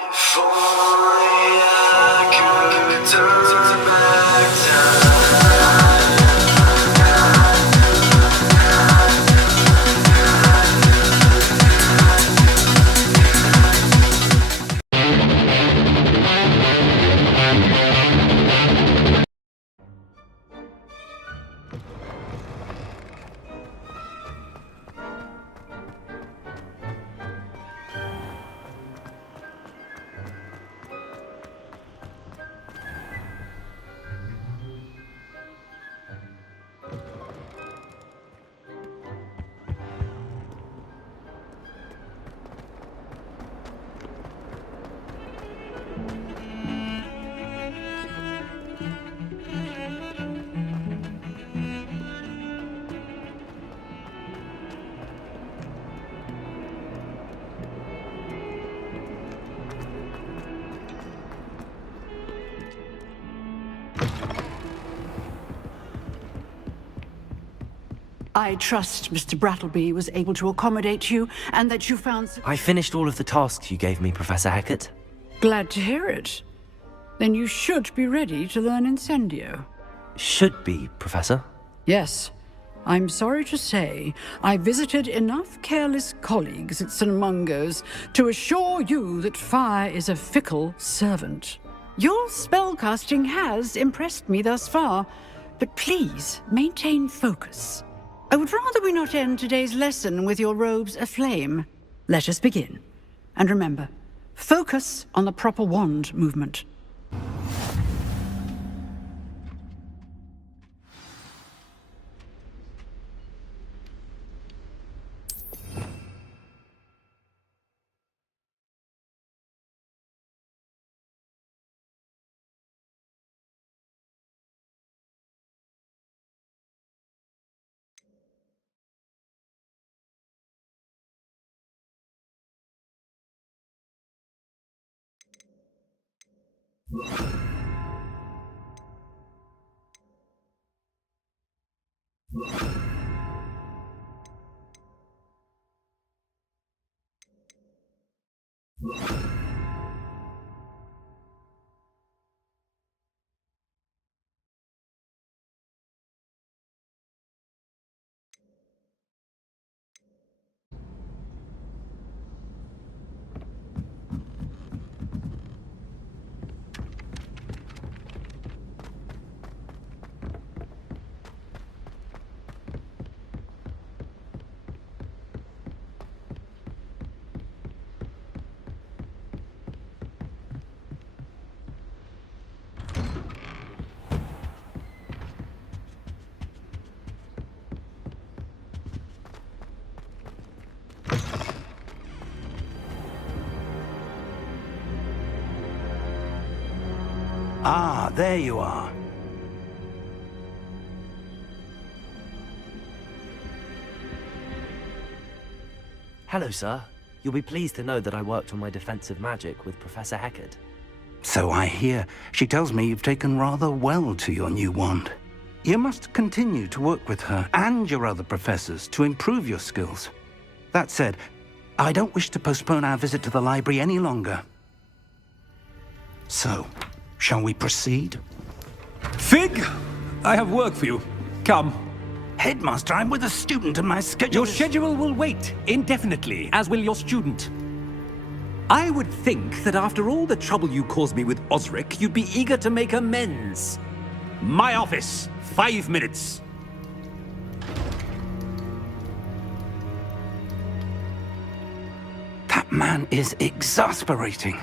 If only I could turn back time. I trust Mr. Brattleby was able to accommodate you, and that you found... I finished all of the tasks you gave me, Professor Hackett. Glad to hear it. Then you should be ready to learn Incendio. Should be, Professor. Yes. I'm sorry to say, I visited enough careless colleagues at St. Mungo's to assure you that fire is a fickle servant. Your spellcasting has impressed me thus far, but please maintain focus. I would rather we not end today's lesson with your robes aflame. Let us begin. And remember, focus on the proper wand movement. Ah, there you are. Hello, sir. You'll be pleased to know that I worked on my defensive magic with Professor Hackett. So I hear. She tells me you've taken rather well to your new wand. You must continue to work with her and your other professors to improve your skills. That said, I don't wish to postpone our visit to the library any longer. So, shall we proceed? Fig, I have work for you. Come. Headmaster, I'm with a student and my schedule Your schedule will wait indefinitely, as will your student. I would think that after all the trouble you caused me with Osric, you'd be eager to make amends. My office, 5 minutes. That man is exasperating.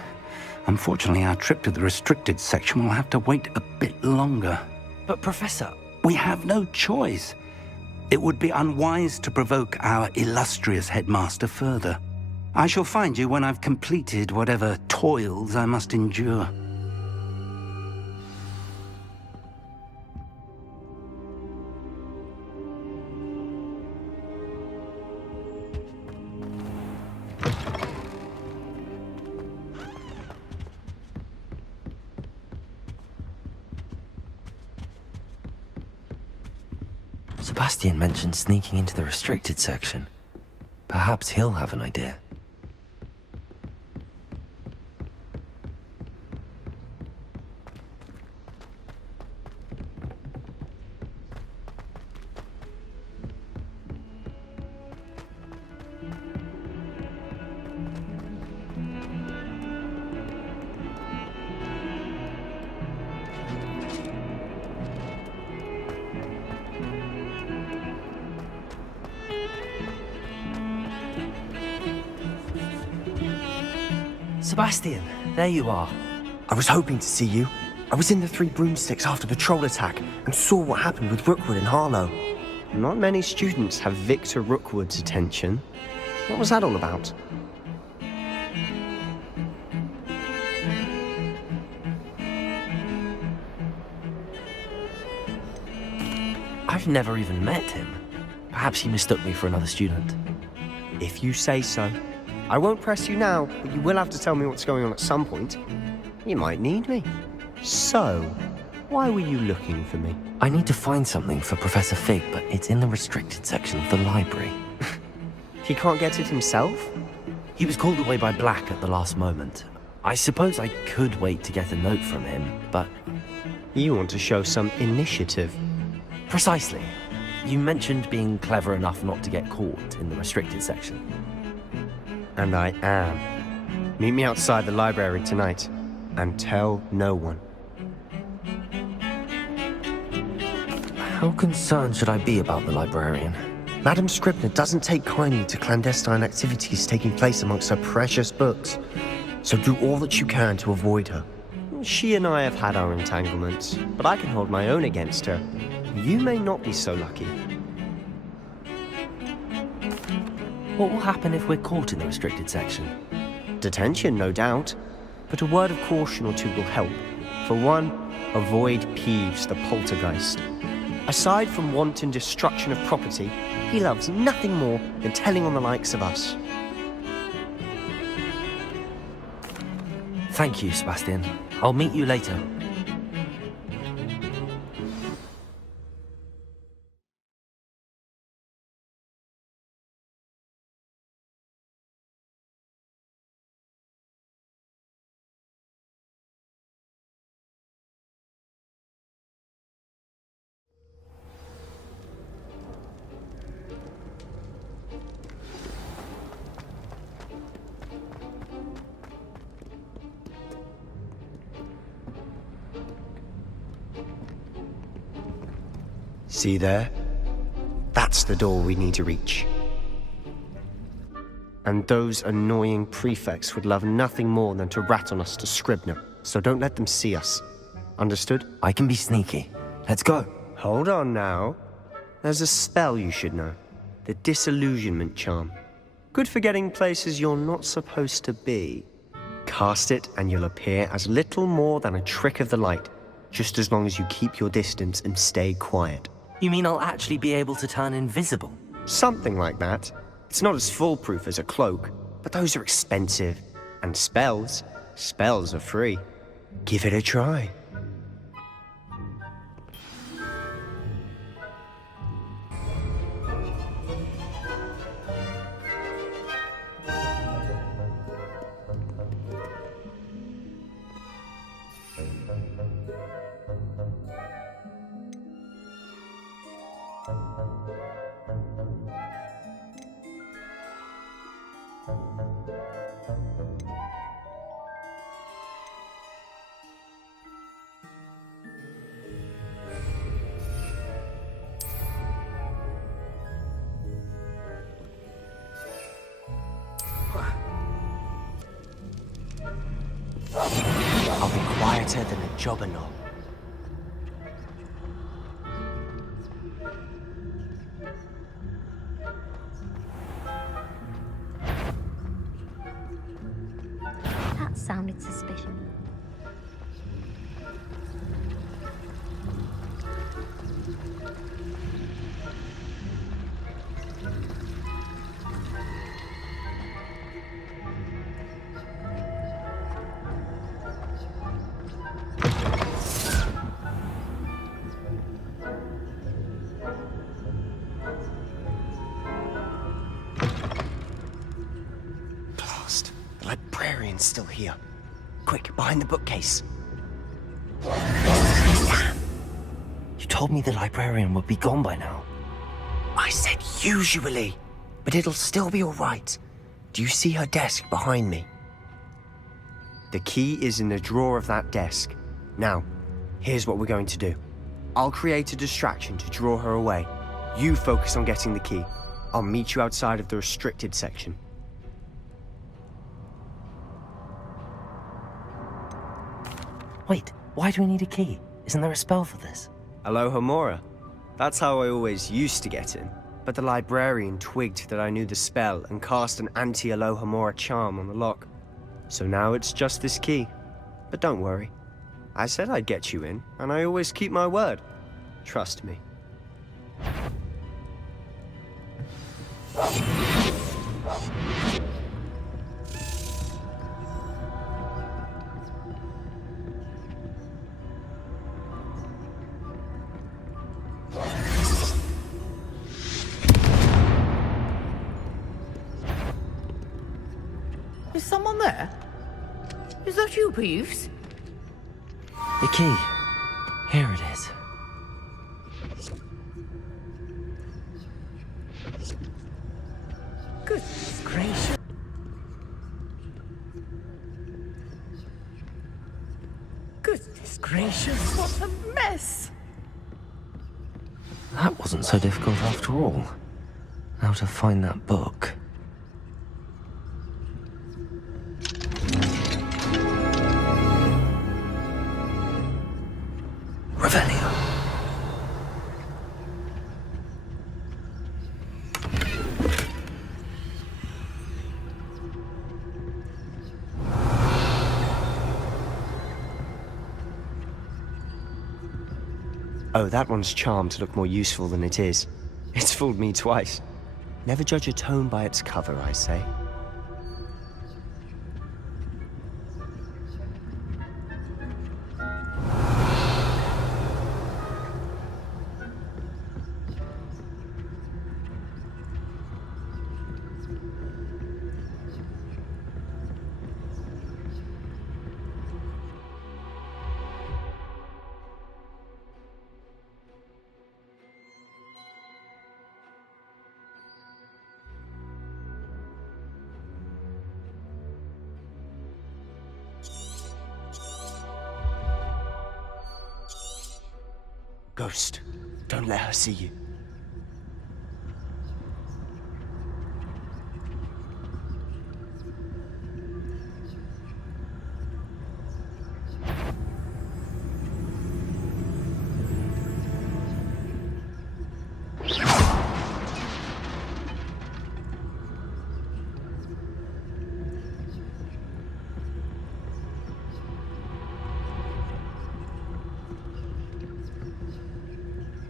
Unfortunately, our trip to the restricted section will have to wait a bit longer. But, Professor... We have no choice. It would be unwise to provoke our illustrious headmaster further. I shall find you when I've completed whatever toils I must endure. Sebastian mentioned sneaking into the restricted section. Perhaps he'll have an idea. Sebastian, there you are. I was hoping to see you. I was in the Three Broomsticks after the troll attack and saw what happened with Rookwood and Harlow. Not many students have Victor Rookwood's attention. What was that all about? I've never even met him. Perhaps he mistook me for another student. If you say so. I won't press you now, but you will have to tell me what's going on at some point. You might need me. So, why were you looking for me? I need to find something for Professor Fig, but it's in the restricted section of the library. He can't get it himself? He was called away by Black at the last moment. I suppose I could wait to get a note from him, but... You want to show some initiative. Precisely. You mentioned being clever enough not to get caught in the restricted section. And I am. Meet me outside the library tonight, and tell no one. How concerned should I be about the librarian? Madam Scribner doesn't take kindly to clandestine activities taking place amongst her precious books. So do all that you can to avoid her. She and I have had our entanglements, but I can hold my own against her. You may not be so lucky. What will happen if we're caught in the restricted section? Detention, no doubt. But a word of caution or two will help. For one, avoid Peeves, the poltergeist. Aside from wanton destruction of property, he loves nothing more than telling on the likes of us. Thank you, Sebastian. I'll meet you later. See there? That's the door we need to reach. And those annoying prefects would love nothing more than to rat on us to Scribner, so don't let them see us. Understood? I can be sneaky. Let's go. Hold on now. There's a spell you should know. The Disillusionment Charm. Good for getting places you're not supposed to be. Cast it and you'll appear as little more than a trick of the light, just as long as you keep your distance and stay quiet. You mean I'll actually be able to turn invisible? Something like that. It's not as foolproof as a cloak, but those are expensive. And spells are free. Give it a try. I'll be quieter than a jobberknoll. That sounded suspicious. Blast. The librarian's still here. Quick, behind the bookcase. You told me the librarian would be gone by now. I said usually, but it'll still be all right. Do you see her desk behind me? The key is in the drawer of that desk. Now, here's what we're going to do. I'll create a distraction to draw her away. You focus on getting the key. I'll meet you outside of the restricted section. Wait, why do we need a key? Isn't there a spell for this? Alohomora. That's how I always used to get in. But the librarian twigged that I knew the spell and cast an anti-Alohomora charm on the lock. So now it's just this key. But don't worry. I said I'd get you in, and I always keep my word. Trust me. Is someone there? Is that you, Peeves? The key. Here it is. Goodness gracious. Goodness gracious, what a mess! That wasn't so difficult after all. Now to find that book. Revelio. Oh, that one's charmed to look more useful than it is. It's fooled me twice. Never judge a tome by its cover, I say. Ghost, don't let her see you.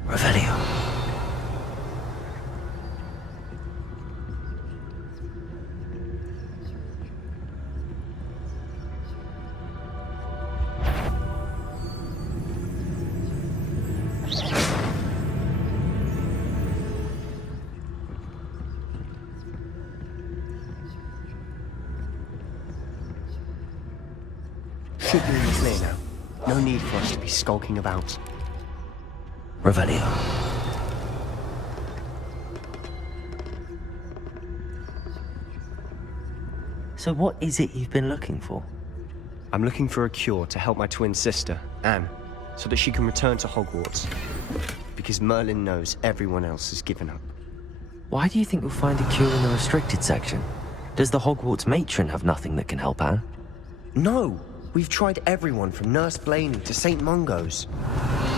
Revelio. Should be in the clear now. No need for us to be skulking about. Revelio. So what is it you've been looking for? I'm looking for a cure to help my twin sister, Anne, so that she can return to Hogwarts. Because Merlin knows everyone else has given up. Why do you think you'll find a cure in the restricted section? Does the Hogwarts matron have nothing that can help Anne? No! We've tried everyone from Nurse Blaney to St. Mungo's.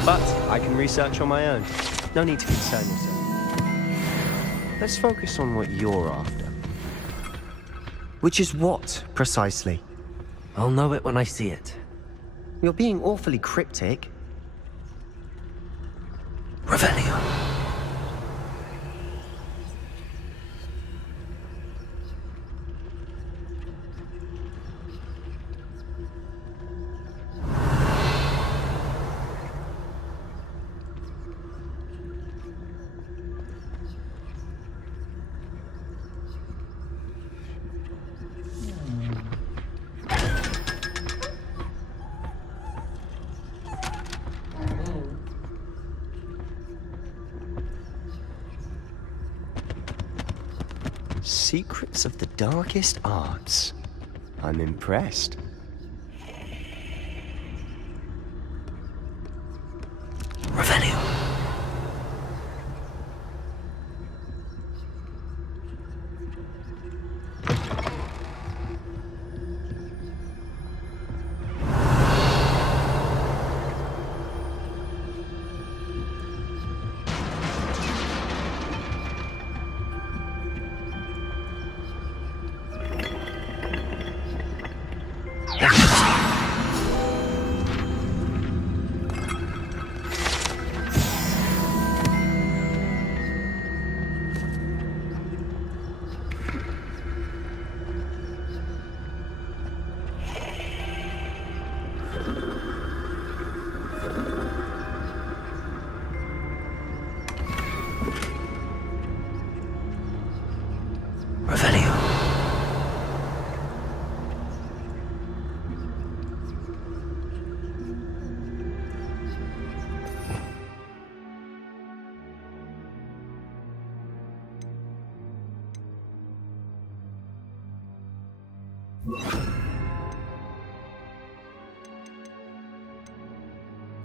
But I can research on my own. No need to concern yourself. Let's focus on what you're after. Which is what, precisely? I'll know it when I see it. You're being awfully cryptic. Revelio. Secrets of the darkest arts. I'm impressed. Revelio.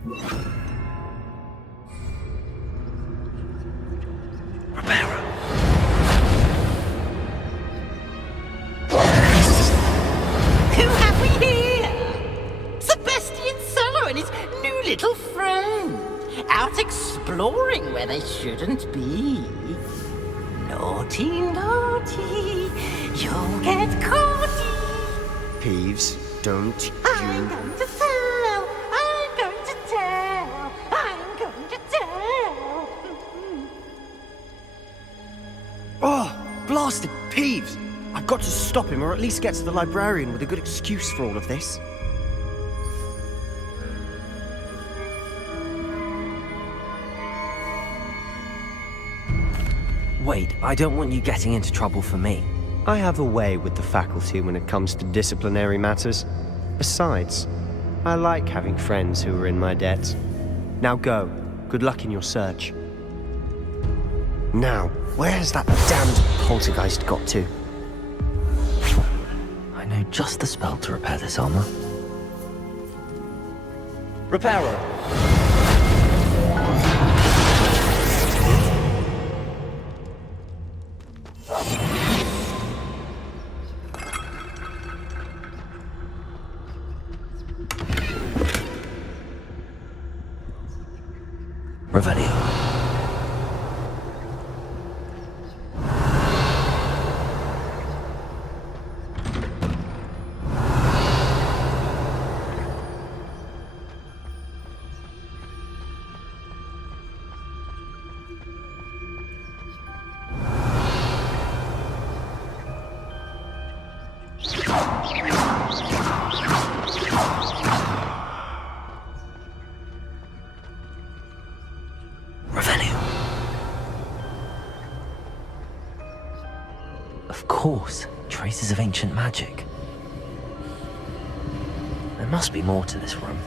Who have we here? Sebastian Sallow and his new little friend. Out exploring where they shouldn't be. Naughty, naughty. You'll get caught. Peeves, don't I'm you... going to tell. I'm going to tell. I'm going to tell. Oh, blasted Peeves! I've got to stop him, or at least get to the librarian with a good excuse for all of this. Wait, I don't want you getting into trouble for me. I have a way with the faculty when it comes to disciplinary matters. Besides, I like having friends who are in my debt. Now go. Good luck in your search. Now, where has that damned poltergeist got to? I know just the spell to repair this armor. Repairer! Revelio. Of course, traces of ancient magic. There must be more to this room.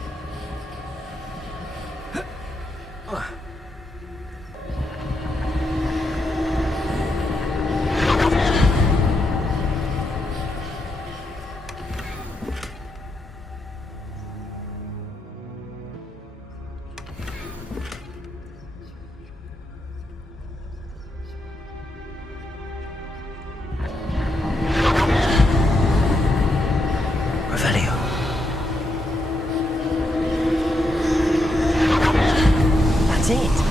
That's it.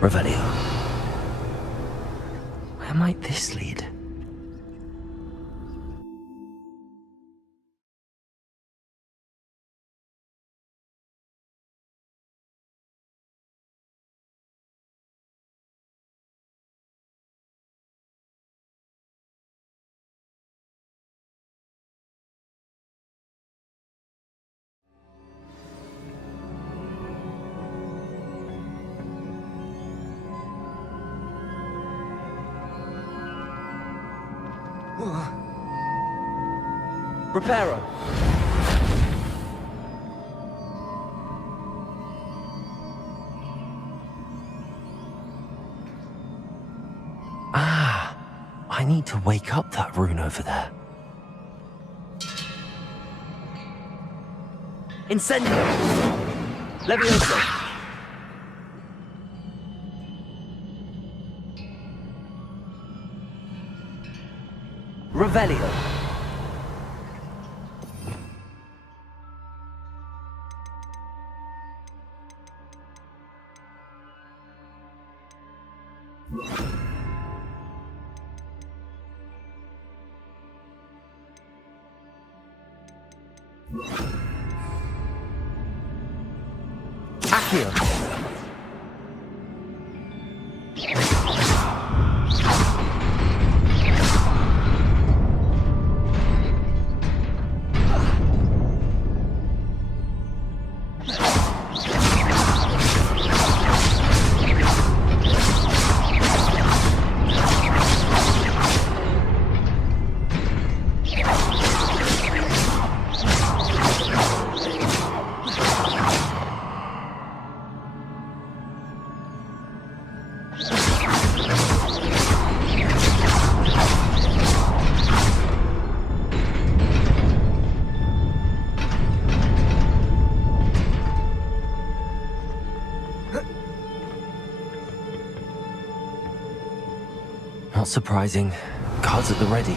Revelio. Where might this lead? Reparo. Ah, I need to wake up that rune over there. Incendio! Levioso! Revelio. Accio. Not surprising. Cards at the ready.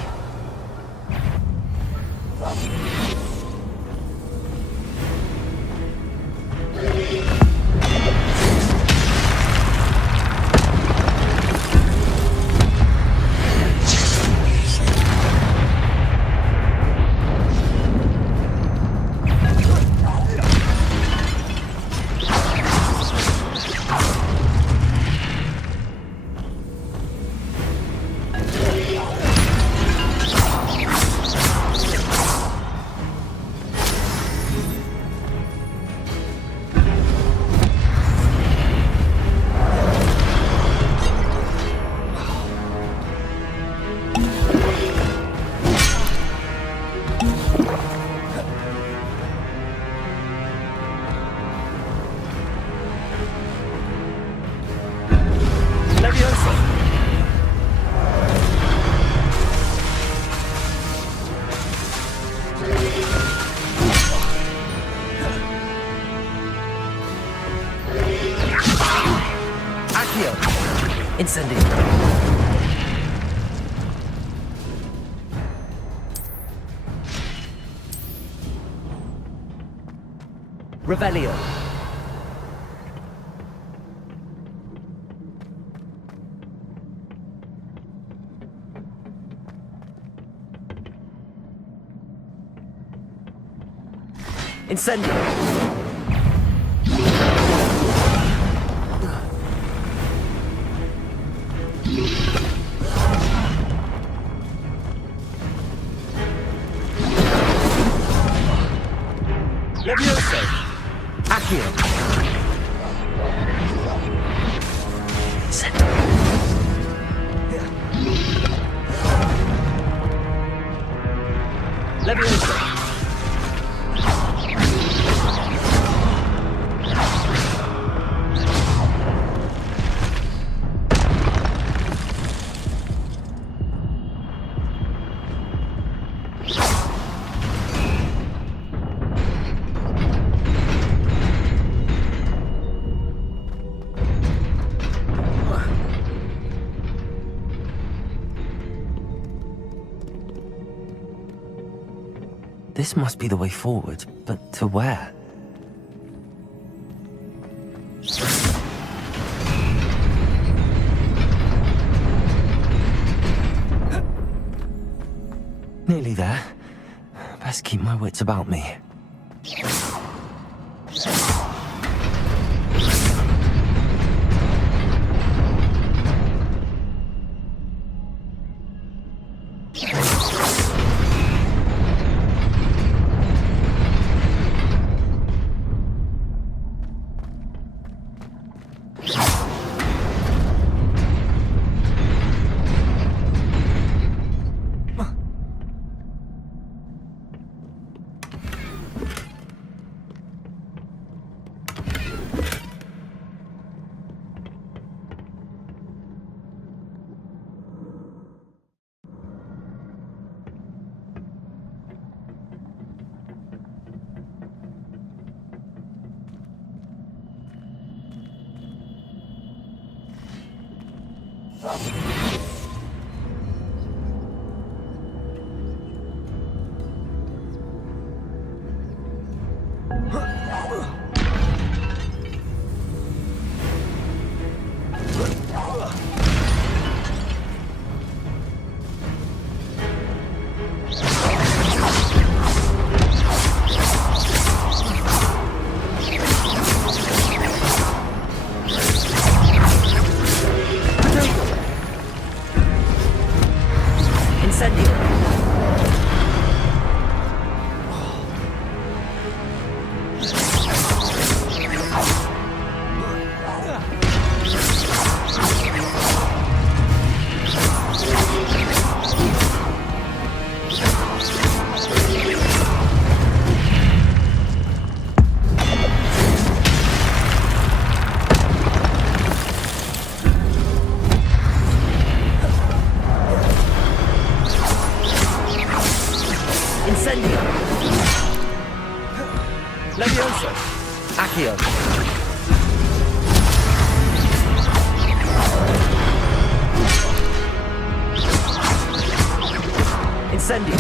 Incendio. Revelio. Incendio. Levioso. Accio. Levioso. This must be the way forward, but to where? Nearly there. Best keep my wits about me. Levioso! Accio! Incendio!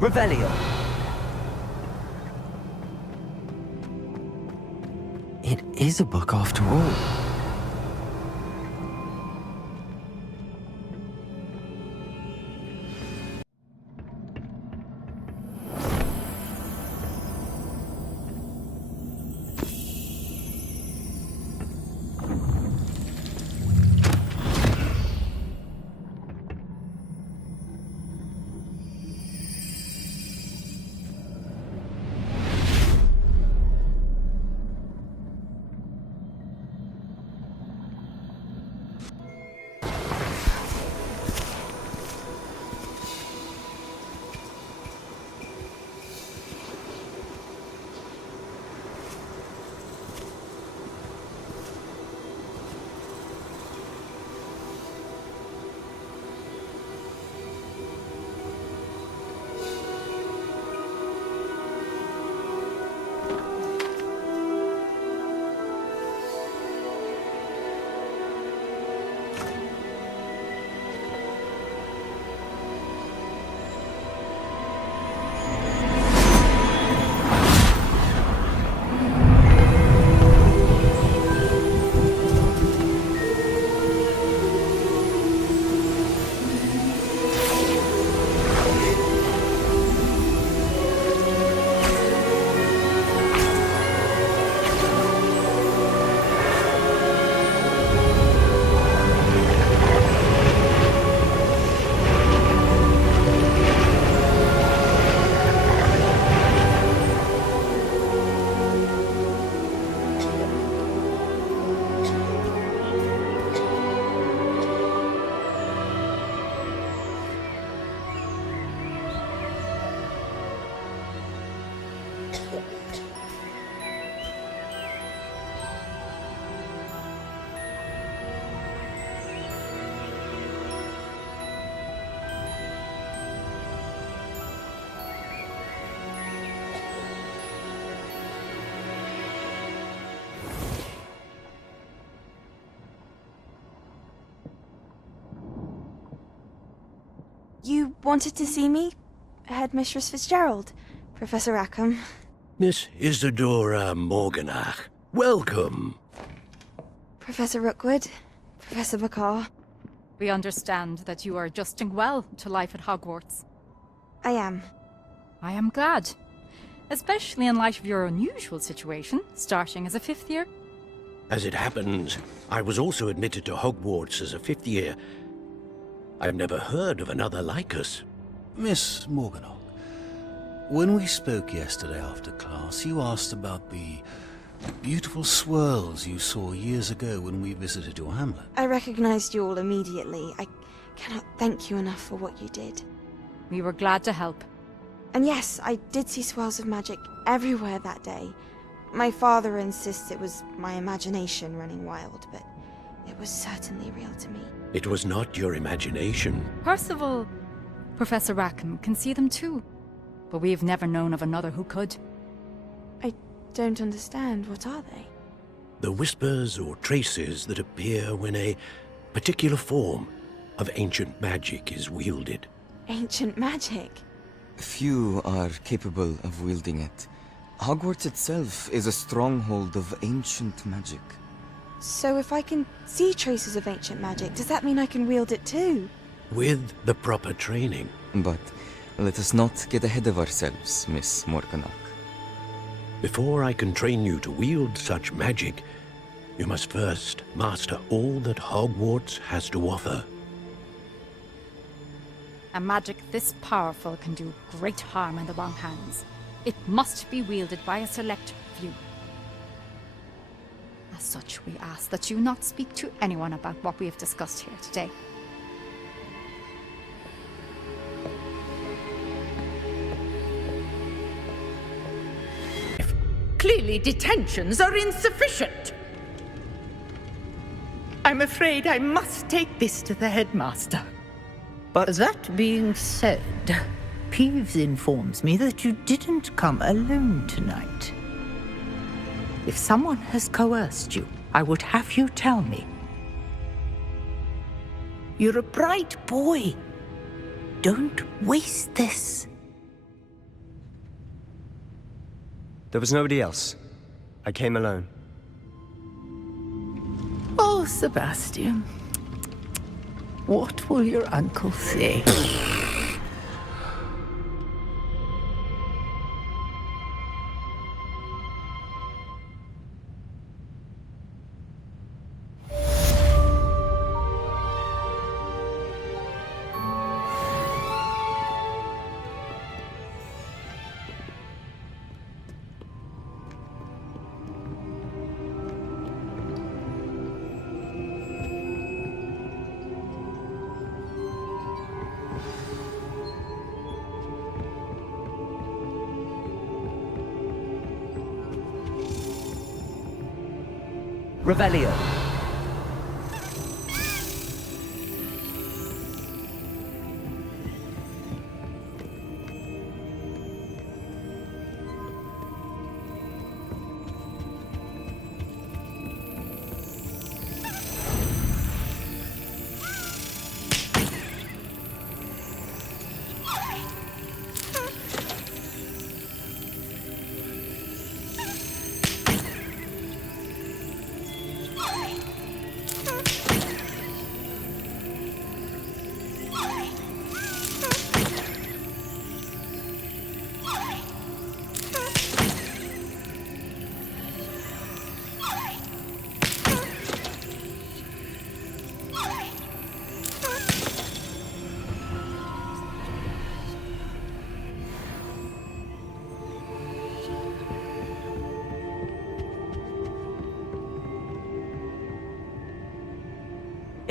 Revelio! It is a book after all. You wanted to see me? Headmistress Fitzgerald, Professor Rackham. Miss Isadora Morganach, welcome. Professor Rookwood, Professor McCaw. We understand that you are adjusting well to life at Hogwarts. I am. I am glad. Especially in light of your unusual situation, starting as a 5th year. As it happens, I was also admitted to Hogwarts as a 5th year. I've never heard of another like us. Miss Morganach, when we spoke yesterday after class, you asked about the beautiful swirls you saw years ago when we visited your hamlet. I recognized you all immediately. I cannot thank you enough for what you did. We were glad to help. And yes, I did see swirls of magic everywhere that day. My father insists it was my imagination running wild, but it was certainly real to me. It was not your imagination. Percival, Professor Rackham can see them too. But we've never known of another who could. I don't understand. What are they? The whispers or traces that appear when a particular form of ancient magic is wielded. Ancient magic? Few are capable of wielding it. Hogwarts itself is a stronghold of ancient magic. So if I can see traces of ancient magic, does that mean I can wield it too? With the proper training. But let us not get ahead of ourselves, Miss Morganach. Before I can train you to wield such magic, you must first master all that Hogwarts has to offer. A magic this powerful can do great harm in the wrong hands. It must be wielded by a select few. As such, we ask that you not speak to anyone about what we have discussed here today. Clearly, detentions are insufficient. I'm afraid I must take this to the headmaster. But that being said, Peeves informs me that you didn't come alone tonight. If someone has coerced you, I would have you tell me. You're a bright boy. Don't waste this. There was nobody else. I came alone. Oh, Sebastian. What will your uncle say? Revelio.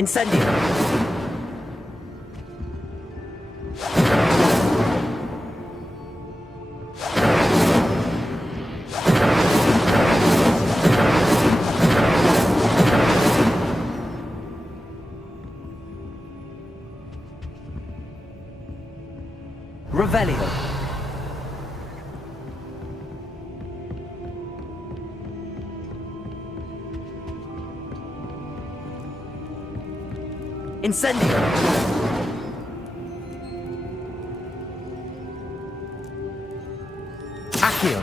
Incendio. Revelio. Incendio. Accio.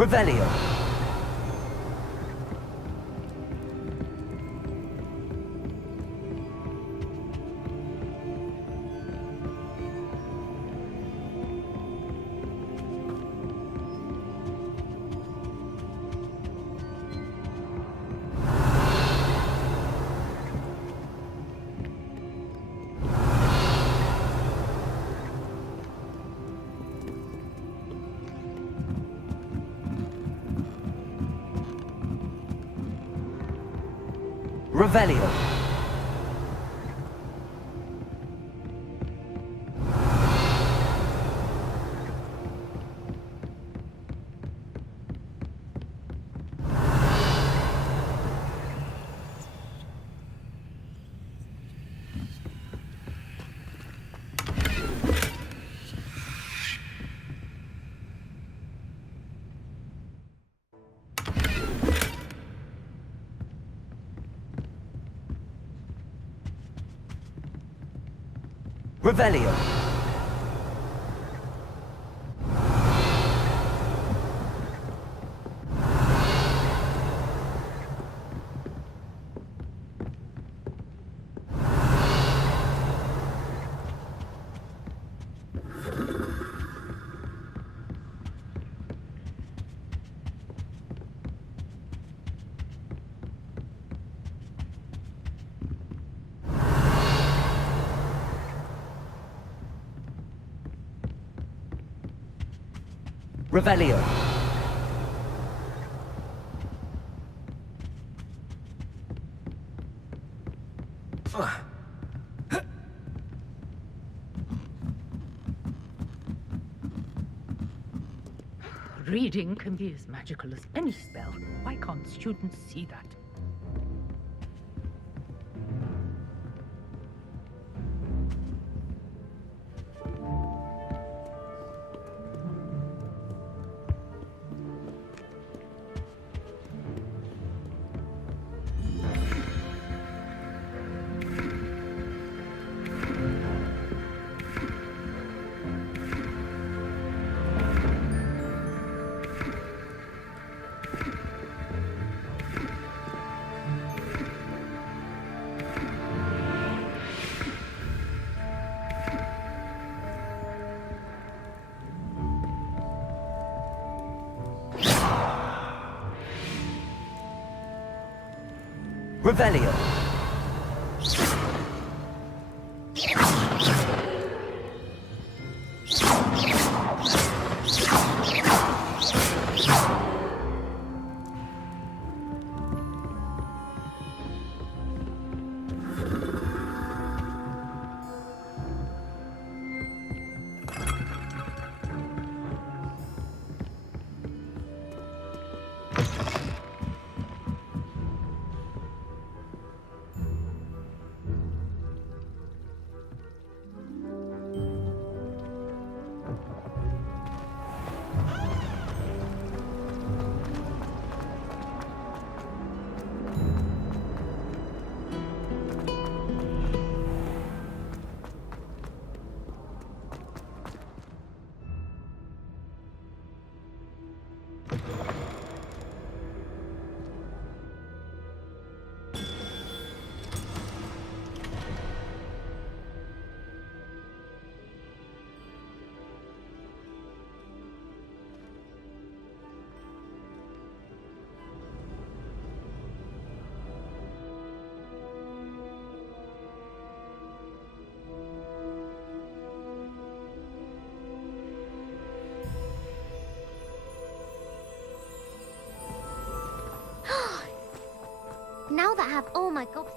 Revelio. Revelio. Revelio. Revelio. Reading can be as magical as any spell. Why can't students see that? Revelio. Now that I have all my gobs...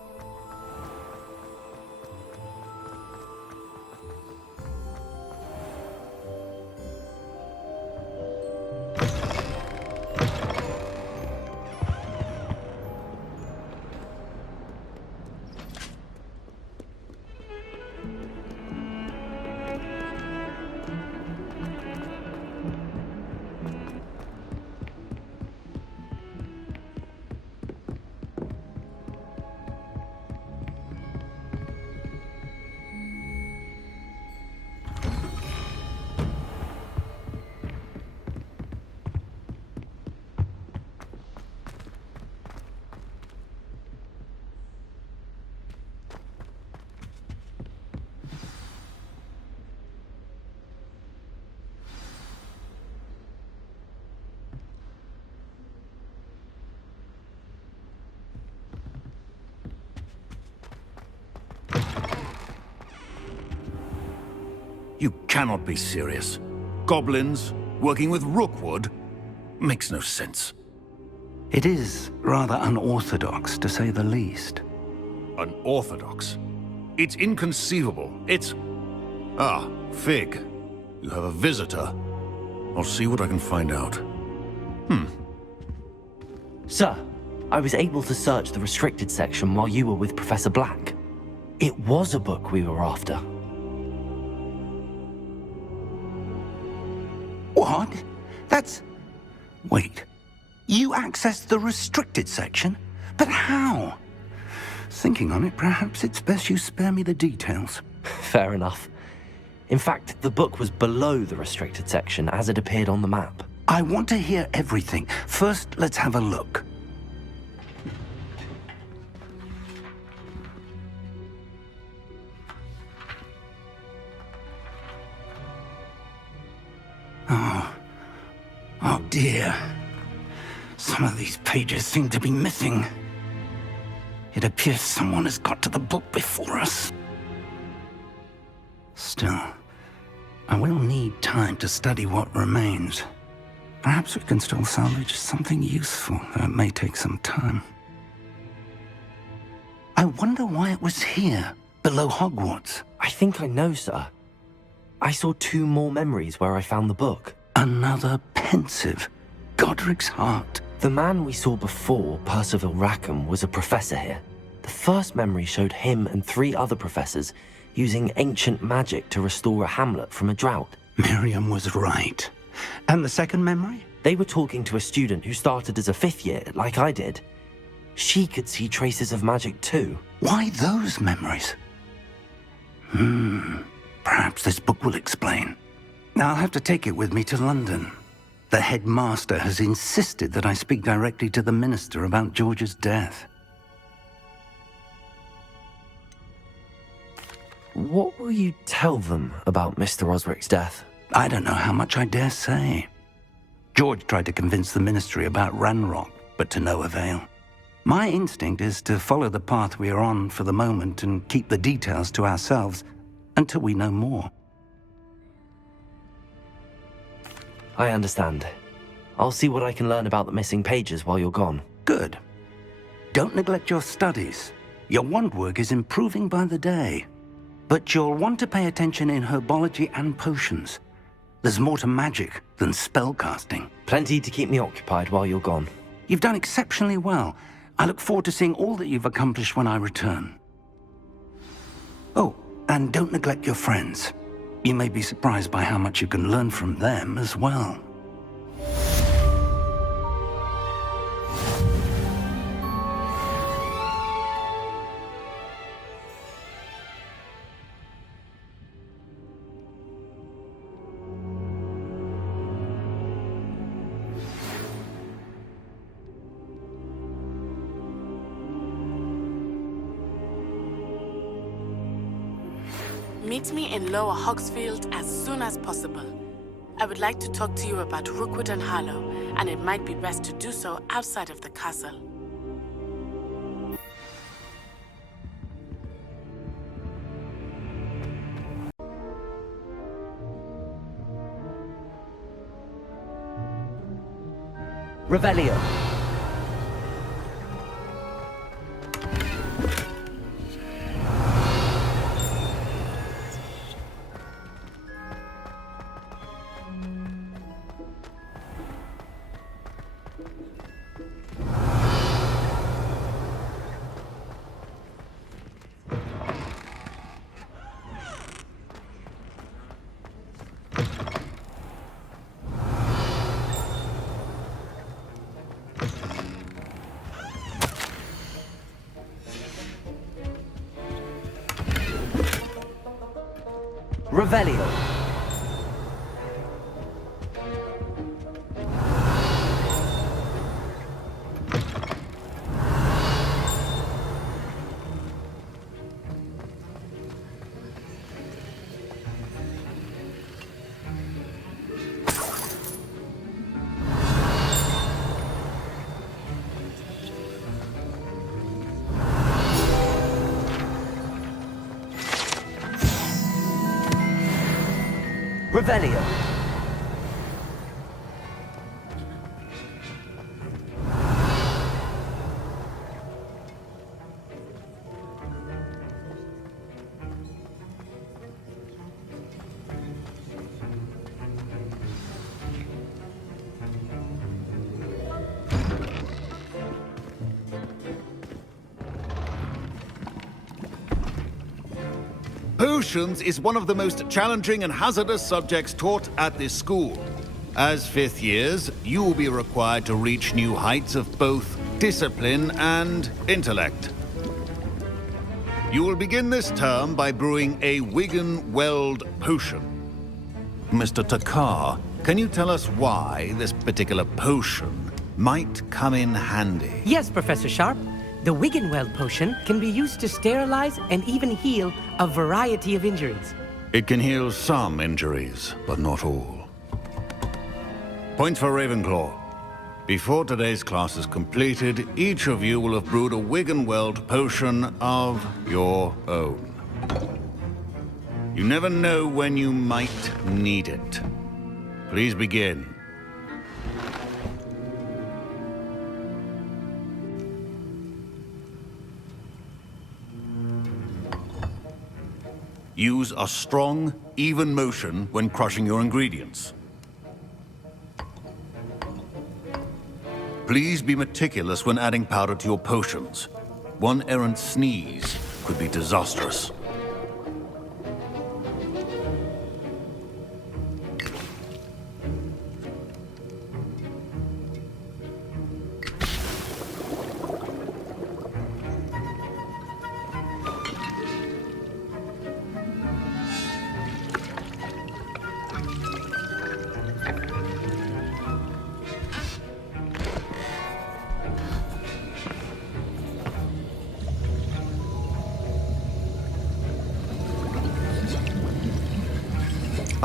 You cannot be serious. Goblins working with Rookwood? Makes no sense. It is rather unorthodox, to say the least. Unorthodox? It's inconceivable. It's... Ah, Fig. You have a visitor. I'll see what I can find out. Sir, I was able to search the restricted section while you were with Professor Black. It was a book we were after. What? That's... Wait. You accessed the restricted section? But how? Thinking on it, perhaps it's best you spare me the details. Fair enough. In fact, the book was below the restricted section as it appeared on the map. I want to hear everything. First, let's have a look. Oh dear. Some of these pages seem to be missing. It appears someone has got to the book before us. Still, I will need time to study what remains. Perhaps we can still salvage something useful, though it may take some time. I wonder why it was here, below Hogwarts. I think I know, sir. I saw 2 more memories where I found the book. Another pensive. Godric's heart. The man we saw before, Percival Rackham, was a professor here. The first memory showed him and 3 other professors using ancient magic to restore a hamlet from a drought. Miriam was right. And the second memory? They were talking to a student who started as a 5th year, like I did. She could see traces of magic too. Why those memories? Perhaps this book will explain. I'll have to take it with me to London. The headmaster has insisted that I speak directly to the minister about George's death. What will you tell them about Mr. Osric's death? I don't know how much I dare say. George tried to convince the ministry about Ranrock, but to no avail. My instinct is to follow the path we are on for the moment and keep the details to ourselves until we know more. I understand. I'll see what I can learn about the missing pages while you're gone. Good. Don't neglect your studies. Your wand work is improving by the day. But you'll want to pay attention in herbology and potions. There's more to magic than spellcasting. Plenty to keep me occupied while you're gone. You've done exceptionally well. I look forward to seeing all that you've accomplished when I return. Oh, and don't neglect your friends. You may be surprised by how much you can learn from them as well. Meet me in Lower Hogsfield as soon as possible. I would like to talk to you about Rookwood and Harlow, and it might be best to do so outside of the castle. Revelio. Revelio. Revelio. Potions is one of the most challenging and hazardous subjects taught at this school. As 5th years, you will be required to reach new heights of both discipline and intellect. You will begin this term by brewing a Wigan Weld potion. Mr. Takar, can you tell us why this particular potion might come in handy? Yes, Professor Sharp. The Wiggenweld potion can be used to sterilize and even heal a variety of injuries. It can heal some injuries, but not all. Points for Ravenclaw. Before today's class is completed, each of you will have brewed a Wiggenweld potion of your own. You never know when you might need it. Please begin. Use a strong, even motion when crushing your ingredients. Please be meticulous when adding powder to your potions. One errant sneeze could be disastrous.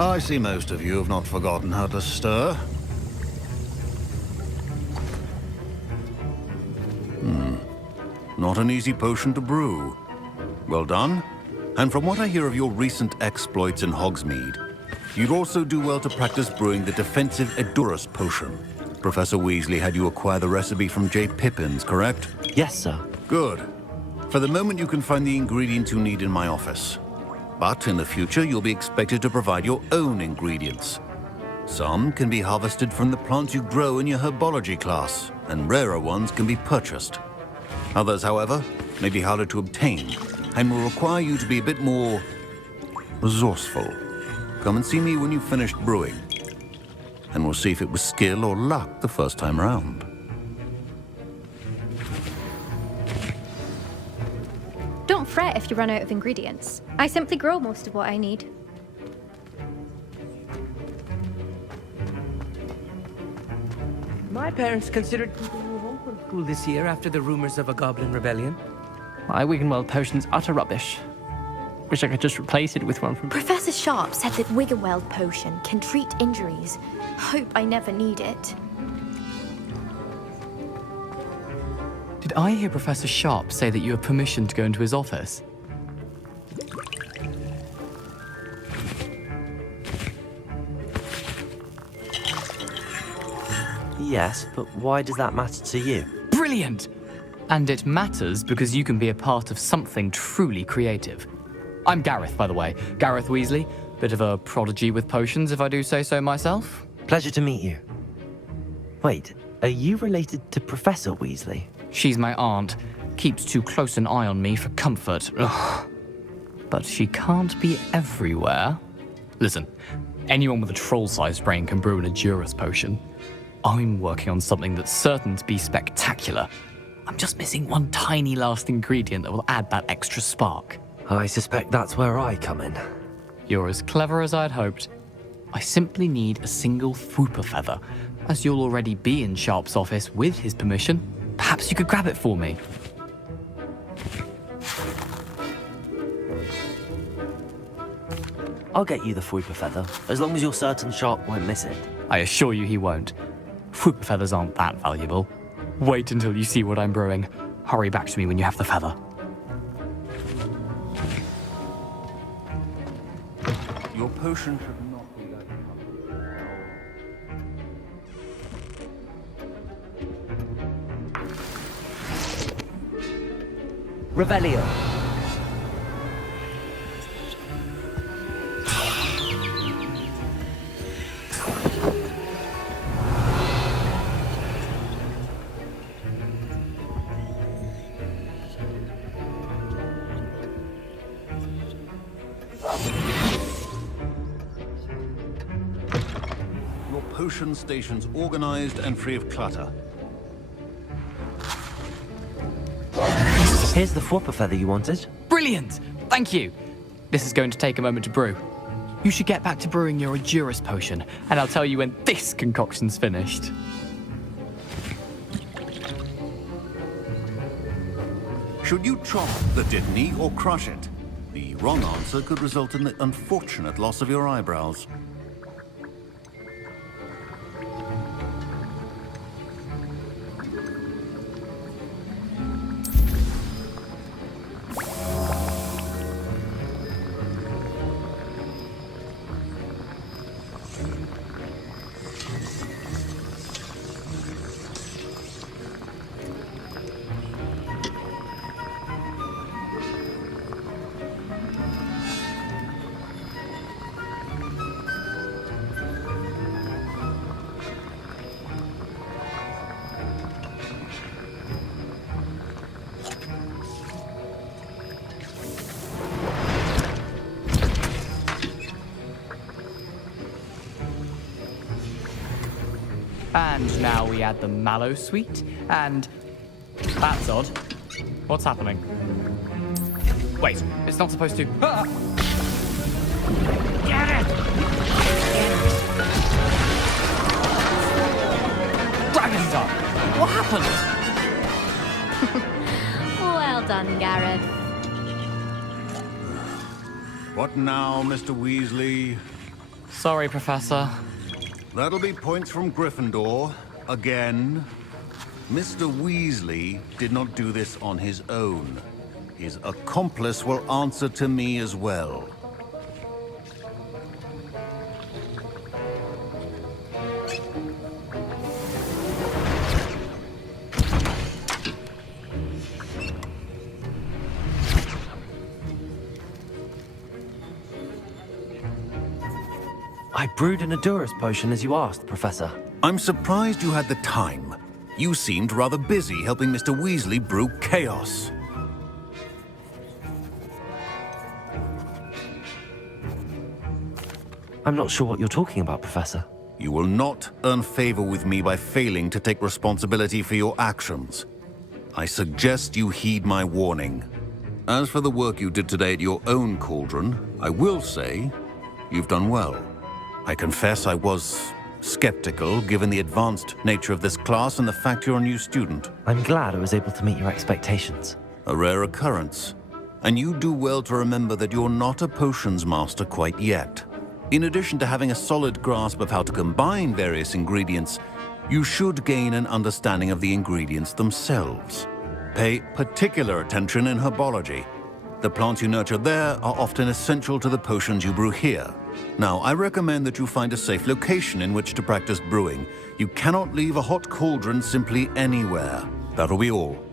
I see most of you have not forgotten how to stir. Not an easy potion to brew. Well done. And from what I hear of your recent exploits in Hogsmeade, you'd also do well to practice brewing the defensive Edurus potion. Professor Weasley had you acquire the recipe from J. Pippins, correct? Yes, sir. Good. For the moment, you can find the ingredients you need in my office. But in the future, you'll be expected to provide your own ingredients. Some can be harvested from the plants you grow in your herbology class, and rarer ones can be purchased. Others, however, may be harder to obtain, and will require you to be a bit more resourceful. Come and see me when you've finished brewing, and we'll see if it was skill or luck the first time around. Don't fret if you run out of ingredients. I simply grow most of what I need. My parents considered keeping me home from school this year after the rumors of a goblin rebellion. My Wiggenweld potion's utter rubbish. Wish I could just replace it with one from... Professor Sharp said that Wiggenweld potion can treat injuries. Hope I never need it. Did I hear Professor Sharp say that you have permission to go into his office? Yes, but why does that matter to you? Brilliant! And it matters because you can be a part of something truly creative. I'm Gareth, by the way. Gareth Weasley. Bit of a prodigy with potions, if I do say so myself. Pleasure to meet you. Wait, are you related to Professor Weasley? She's my aunt. Keeps too close an eye on me for comfort. Ugh. But she can't be everywhere. Listen, anyone with a troll-sized brain can brew an Edurus potion. I'm working on something that's certain to be spectacular. I'm just missing one tiny last ingredient that will add that extra spark. I suspect that's where I come in. You're as clever as I'd hoped. I simply need a single Fwooper feather. As you'll already be in Sharp's office with his permission, perhaps you could grab it for me. I'll get you the Fwooper feather, as long as you're certain Sharp won't miss it. I assure you he won't. Fwooper feathers aren't that valuable. Wait until you see what I'm brewing. Hurry back to me when you have the feather. Your potion should not be like... Revelio. Potion stations organized and free of clutter. Here's the Fwopper feather you wanted. Brilliant! Thank you! This is going to take a moment to brew. You should get back to brewing your Adurus potion, and I'll tell you when this concoction's finished. Should you chop the Dittany or crush it? The wrong answer could result in the unfortunate loss of your eyebrows. And now we add the mallow sweet, and that's odd. What's happening? Wait, it's not supposed to. Ah! Get it! Dragon's up! What happened? Well done, Gareth. What now, Mr. Weasley? Sorry, Professor. That'll be points from Gryffindor. Again. Mr. Weasley did not do this on his own. His accomplice will answer to me as well. I brewed an Adurus potion as you asked, Professor. I'm surprised you had the time. You seemed rather busy helping Mr. Weasley brew chaos. I'm not sure what you're talking about, Professor. You will not earn favor with me by failing to take responsibility for your actions. I suggest you heed my warning. As for the work you did today at your own cauldron, I will say you've done well. I confess I was skeptical, given the advanced nature of this class and the fact you're a new student. I'm glad I was able to meet your expectations. A rare occurrence. And you do well to remember that you're not a potions master quite yet. In addition to having a solid grasp of how to combine various ingredients, you should gain an understanding of the ingredients themselves. Pay particular attention in herbology. The plants you nurture there are often essential to the potions you brew here. Now, I recommend that you find a safe location in which to practice brewing. You cannot leave a hot cauldron simply anywhere. That'll be all.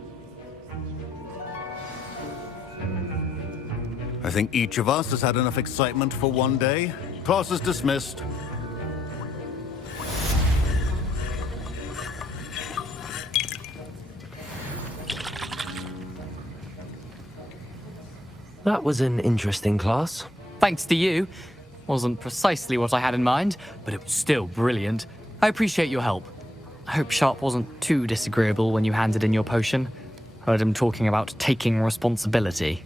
I think each of us has had enough excitement for one day. Class is dismissed. That was an interesting class. Thanks to you. Wasn't precisely what I had in mind, but it was still brilliant. I appreciate your help. I hope Sharp wasn't too disagreeable when you handed in your potion. Heard him talking about taking responsibility.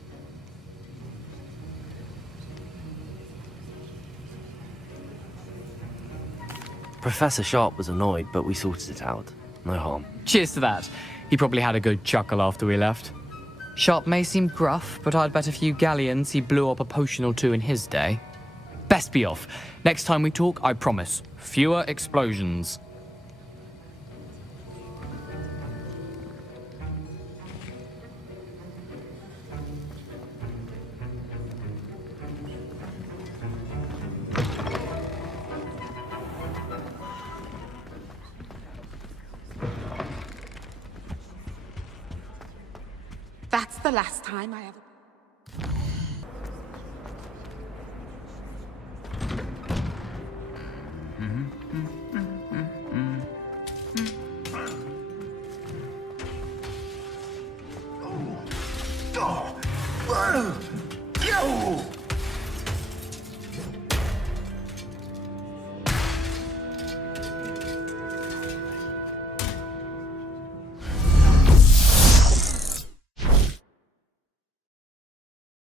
Professor Sharp was annoyed, but we sorted it out. No harm. Cheers to that. He probably had a good chuckle after we left. Sharp may seem gruff, but I'd bet a few galleons he blew up a potion or two in his day. Best be off. Next time we talk, I promise, fewer explosions. That's the last time I ever...